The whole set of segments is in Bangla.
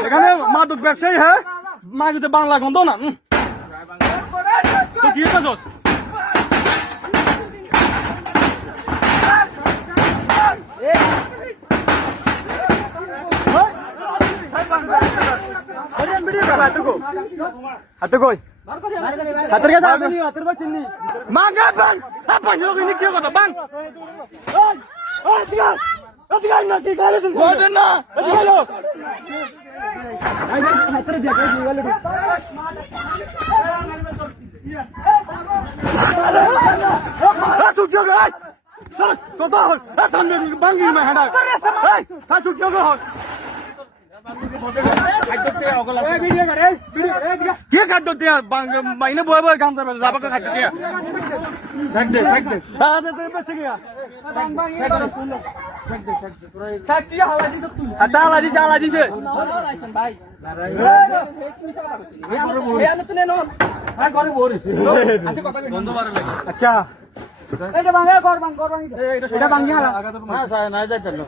এখানে মাদক ব্যবসায়ী হ্যাঁ মাগুতে বাংলা গন্ধ না তো কি কাজ হাতে কই হাতের কাছে আসেনি হাতের কাছে চিনি মাগা বাং আপন লোক ইনি কি কথা বাং ওই ওই ঠিক আছে ঠিক আছে না কি গালে তুমি কোদে না এদিকে লোক আই হাতের দিয়া কই গেলে চুপ গো আই চল কত সামনে বাঙ্গি মে হাঁটা এই তা চুপ গো কি খাদ্য দিয়া মাইনে বয় বয় কাম করবে যাবো খাদ্য দিয়া আচ্ছা এটা ভাঙা কর ভাঙ কর ভাঙ এটা ভাঙিয়া না যাই চলো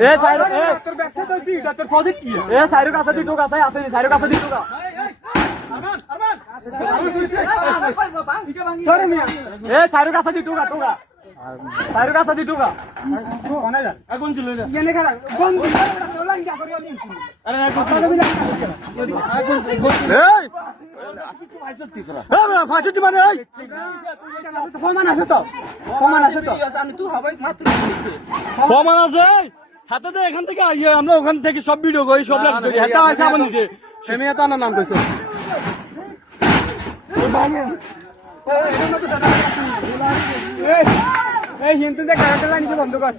এ সাইরো এ তোর ব্যবসা তো দি তোর প্রজেক্ট কি এ সাইরো কাছে দি টোকা আছে আসেনি সাইরো কাছে দি টোকা আরমান এ সাইরো কাছে দি টোকা টোকা সাইরো কাছে দি টোকা কোনে যা আগুন ছিল এটা এনে খালা কোন তোলান যা করিও নি আরে কথা দিলা আগুন এই ফাঁসি মানে এই প্রমাণ আছে তো প্রমাণ আছে তো তুই হবে মাত্র প্রমাণ আছে হাতে তো এখান থেকে আইয়ে আমরা ওখান থেকে সব ভিডিও করি সব লাভ করি হাতে আসে আমার নিচে সেমিয়া তো নাম কইছে এই হিন্দু যে গাড়িটা লাইন বন্ধ কর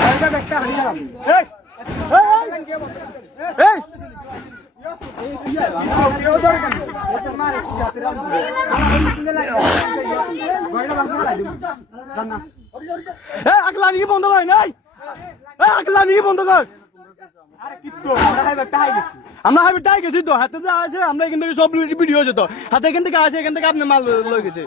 গাড়িটা ব্যাগটা হারিয়ে গেলাম এই এই আকলা নিয়ে বন্ধ কর নাই আকলা নিয়ে বন্ধ কর আমরা হাইবে টাই গেছি তো হাতে যা আছে আমরা এখান থেকে সব ভিডিও হয়েছে তো হাতে এখান থেকে আছে এখান থেকে আপনি মাল লয়ে গেছে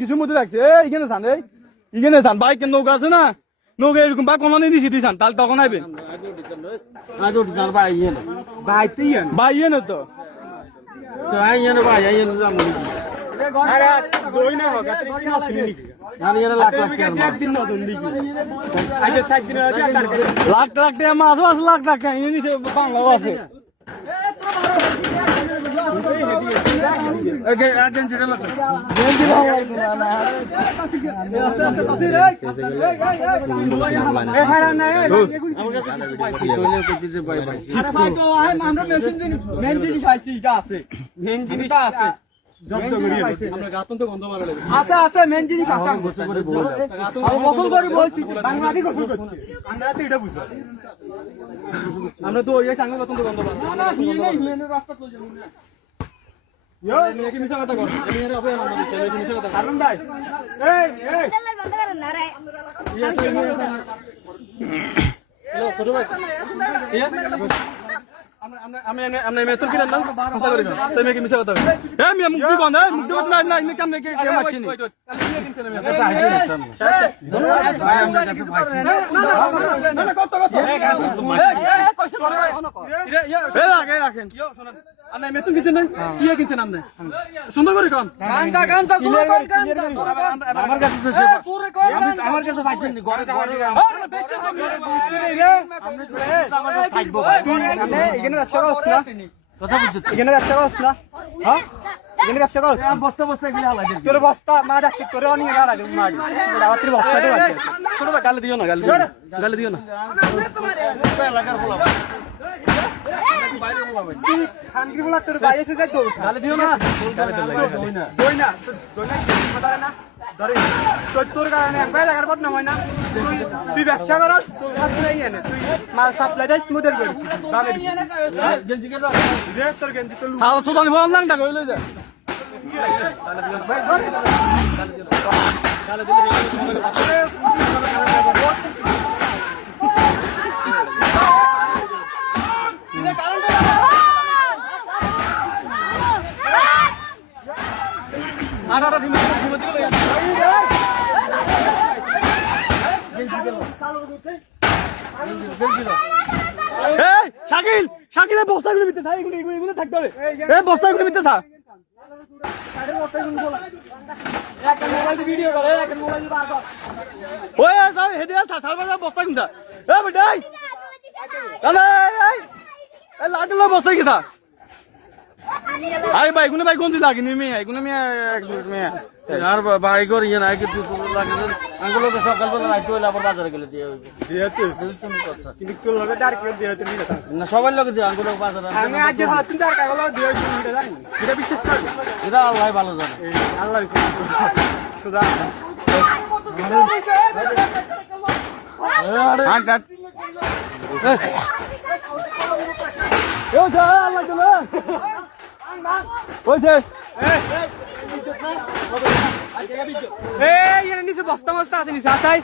কিছু মধ্যে রাখছে এইখানে চান এইখানে চান বাইক নৌকা আছে না নৌকা এরকম বা কোনো দিছি দিছান তাহলে তখন আইবেন বাইয়ে না তো লাখ লাখ টাকা মাছও আছে লাখ টাকা বাংলাও আছে আছে আছে মেন জিনিস আছে গোসল করে বলছি বাংলাদেশ গোসল করছে আমরা তো এটা বুঝো আমরা তো ওই সাঙ্গ গতন তো গন্ধ না না নিয়ে নেই রাস্তা তো যাবো না ইয়ো নিয়ে কি মিছা কথা কর নিয়ে রে আপে নাম দিছে এই মিছা কথা কারণ ভাই এই বন্ধ করেন না রে হ্যালো ছোট ভাই আমরা মেতর কিনা না কথা করি না তুই মেকি মিছা কথা এ মিয়া মুক্তি কোন এ মুক্তি কথা না ইনি কাম কে মারছি নি কালি কিনছে না না কত কত এ লাগে রাখেন ইয়ো শুনুন আপনি মেতর কিনছেন না ইয়ে কিনছেন আপনি সুন্দর করে কোন গানটা গানটা জোরে কোন গানটা আমার কাছে তো জোরে কোন আমার কাছে পাইছেন নি ঘরে আরে বেচে আপনি থাকবো এখানে ব্যবসা করছ না কথা বুঝছিস এখানে ব্যবসা করছ না হ্যাঁ এখানে ব্যবসা করছ বস্তা বস্তা এগুলো হালাই দিন তোর বস্তা মা যাচ্ছে করে অনি না লাগে মার রাত্রি বস্তা দে আছে ছোট ভাই গালে দিও না গালে দিও না এলাকার বলা বাইরে বলা ভাই খানগি বলা তোর বাইরে এসে যাই তো গালে দিও না গালে তো দই না কথা না তোর কারণে একবার লাগার পথ নামাই না তুই ব্যবসা করস তোর কাছে নাই এনে তুই মাল সাপ্লাই দিস মুদের করে গেঞ্জি কে দাও তোর গেঞ্জি তো হাল সুদানি বল না টাকা হইলো যা আটা দিন এই শাকিল শাকিলের বস্তাগুলো ভিতরে থাক এগুলো থাকতে হবে এই বস্তাগুলো ভিতরে থাক ভিডিও করে এক মোবাইল বার কর ওই স্যার হেডে সালবা বস্তা কোনটা এ বেটাই আলে এই লাটলো বস্তা কি স্যার আরে ভাই কোন ভাই কোন দিন লাগেনি মে কোন মে এক মিনিট মে আর ভাই কর ইয়ে নাই কিছু লাগে আঙ্গুলো তো সকালবেলা রাইতে হইলে আবার বাজারে গেলে দিয়ে দিয়েতে তুমি কথা কিন্তু তোর লগে ডার করে দিয়ে তুমি না সবার লগে দিয়ে আঙ্গুলো বাজারে আমি আজ হাত তুমি ডার কাগলো দিয়ে তুমি জানি এটা বিশ্বাস কর এটা আল্লাহ ভালো জানে আল্লাহ সুদা আরে হাট হাট ও যা আল্লাহ চলে ওই যে এই এনে নিচে বস্তা মস্তা আছে নিচে আসাই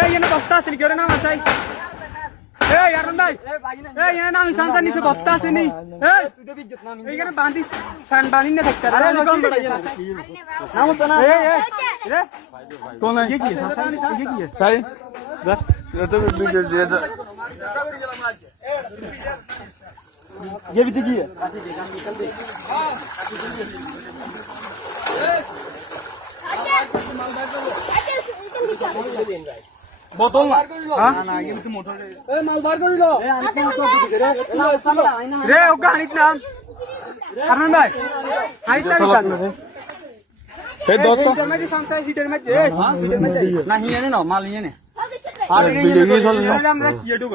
এই এনে বস্তা আছে নি কেউ নাম আসাই এই আর নাই এই এনে নাম সানসা নিচে বস্তা আছে নি এই এইখানে বাঁধি সান বাঁধি না দেখতে আরে কোন বড় ইয়ে নাম তো না এই রে কোন है ये की है साई ये तो वीडियो दे दो ये भी की है बोतल ना हां ना ये तो मोटर ए माल बाहर कर लो रे ओका हानित नाम अरमान भाई हानित नाम ए दो तो में संस्था हिटर में हां हिटर में नहीं ये ने ना माल ये ने আর এই আমরা কি এটুকু